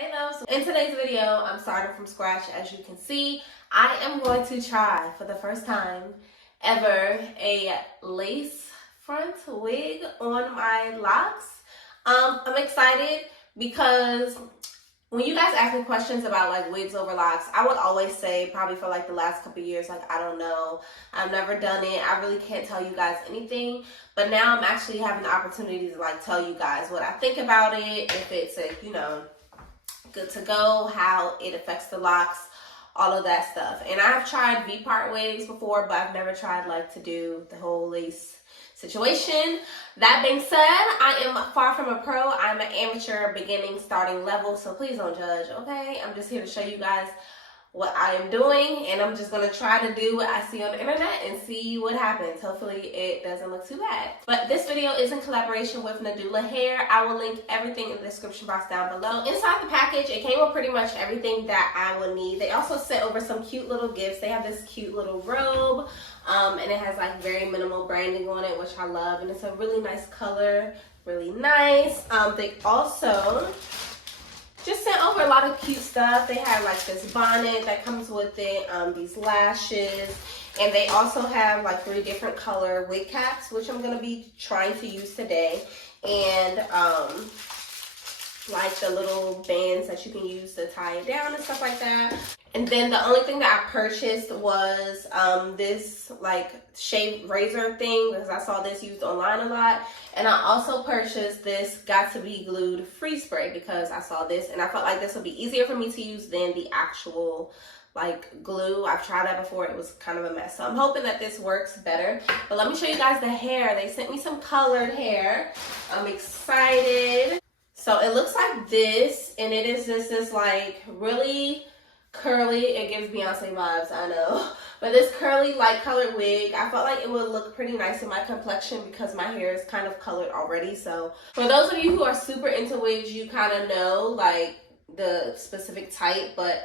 Hey loves, in today's video, I'm starting from scratch. As you can see, I am going to try for the first time ever a lace front wig on my locks. I'm excited because when you guys ask me questions about like wigs over locks, I would always say probably for like the last couple years, like I don't know, I've never done it, I really can't tell you guys anything. But now I'm actually having the opportunity to like tell you guys what I think about it, if it's a, good to go, how it affects the locks, all of that stuff. And I've tried V-part wigs before, but I've never tried like to do the whole lace situation. That being said, I am far from a pro. I'm an amateur, beginning, starting level, so please don't judge, okay? I'm just here to show you guys what I am doing, and I'm just gonna try to do what I see on the internet and see what happens. Hopefully it doesn't look too bad. But this video is in collaboration with Nadula Hair. I will link everything in the description box down below. Inside the package, it came with pretty much everything that I would need. They also sent over some cute little gifts. They have this cute little robe, and it has like very minimal branding on it, which I love, and it's a really nice color, really nice. They also just sent over a lot of cute stuff. They have like this bonnet that comes with it, these lashes, and they also have like 3 different color wig caps, which I'm gonna be trying to use today, and like the little bands that you can use to tie it down and stuff like that. And then the only thing that I purchased was this like shaved razor thing, because I saw this used online a lot. And I also purchased this Got to Be Glued freeze spray because I saw this and I felt like this would be easier for me to use than the actual like glue. I've tried that before, it was kind of a mess. So I'm hoping that this works better. But let me show you guys the hair. They sent me some colored hair. I'm excited. So it looks like this, and it is this like really curly, it gives Beyonce vibes, I know, but this curly light colored wig, I felt like it would look pretty nice in my complexion because my hair is kind of colored already. So for those of you who are super into wigs, you kind of know like the specific type, but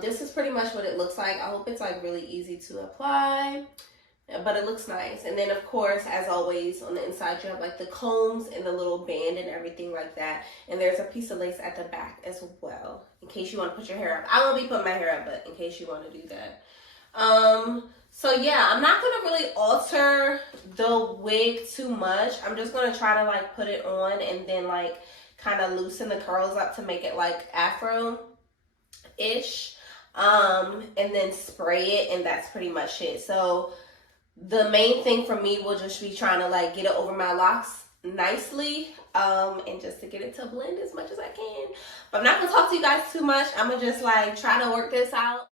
this is pretty much what it looks like. I hope it's like really easy to apply, but it looks nice. And then of course, as always, on the inside you have like the combs and the little band and everything like that, and there's a piece of lace at the back as well in case you want to put your hair up. I won't be putting my hair up, but in case you want to do that. So yeah, I'm not gonna really alter the wig too much. I'm just gonna try to like put it on and then like kind of loosen the curls up to make it like afro ish, and then spray it, and that's pretty much it. So the main thing for me will just be trying to like get it over my locks nicely, and just to get it to blend as much as I can. But I'm not gonna talk to you guys too much. I'm gonna just like try to work this out.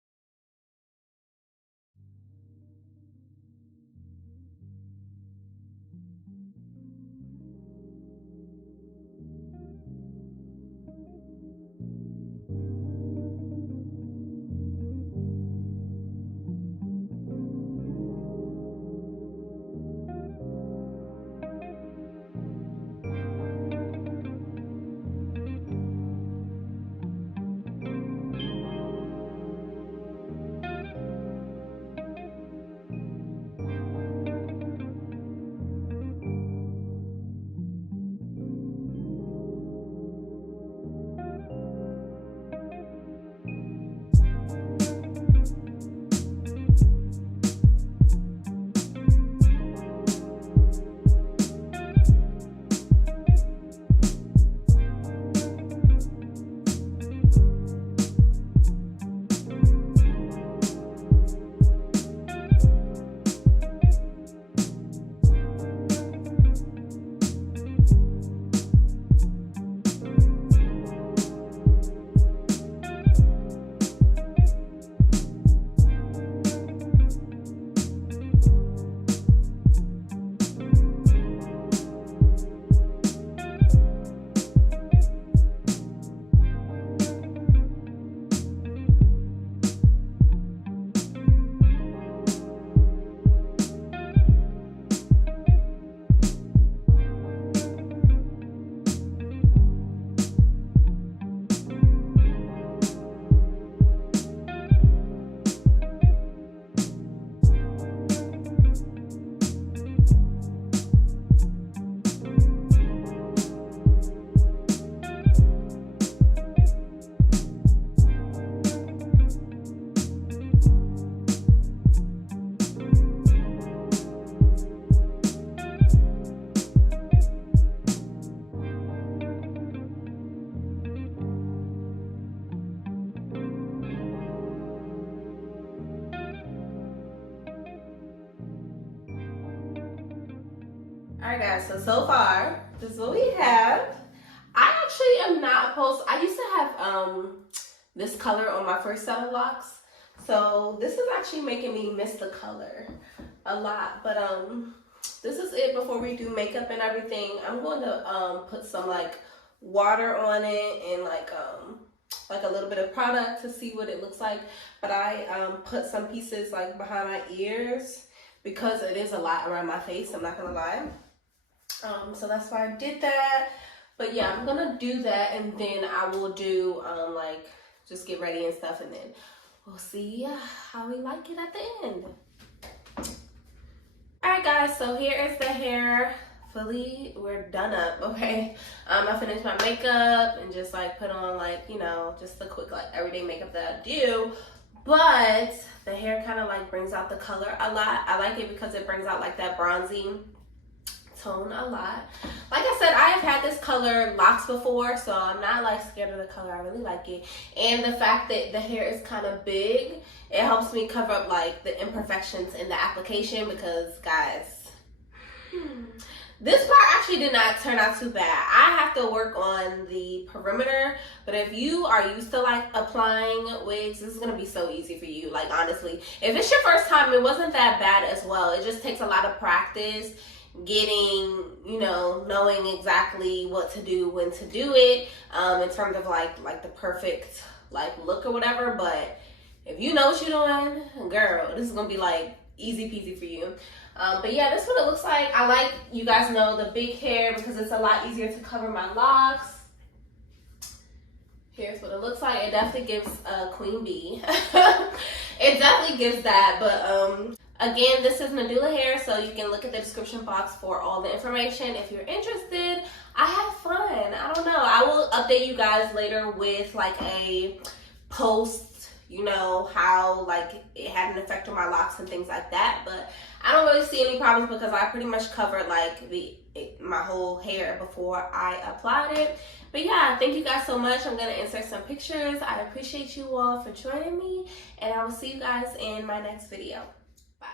Alright guys, so far, this is what we have. I actually am not opposed. I used to have this color on my first set of locks. So this is actually making me miss the color a lot. But this is it before we do makeup and everything. I'm going to put some like water on it and like a little bit of product to see what it looks like. But I put some pieces like behind my ears because it is a lot around my face, I'm not gonna lie. So that's why I did that. But yeah, I'm gonna do that and then I will do like just get ready and stuff, and then we'll see how we like it at the end. Alright guys, so here is the hair. Fully, we're done up, okay? I finished my makeup and just like put on like, you know, just the quick like everyday makeup that I do. But the hair kind of like brings out the color a lot. I like it because it brings out like that bronzy tone a lot. Like I said, I have had this color locks before, so I'm not like scared of the color. I really like it. And the fact that the hair is kind of big, it helps me cover up like the imperfections in the application because guys, this part actually did not turn out too bad. I have to work on the perimeter, but if you are used to like applying wigs, this is gonna be so easy for you. Like honestly, if it's your first time, it wasn't that bad as well. It just takes a lot of practice getting, you know, knowing exactly what to do, when to do it, in terms of like the perfect like look or whatever. But if you know what you're doing, girl, this is gonna be like easy peasy for you. But yeah, that's what it looks like. I like, you guys know, the big hair because it's a lot easier to cover my locks. Here's what it looks like. It definitely gives a queen bee. It definitely gives that. But again, this is Nadula Hair, so you can look at the description box for all the information if you're interested. I had fun. I don't know. I will update you guys later with like a post, you know, how like it had an effect on my locks and things like that. But I don't really see any problems because I pretty much covered like my whole hair before I applied it. But yeah, thank you guys so much. I'm gonna insert some pictures. I appreciate you all for joining me, and I will see you guys in my next video. Bye.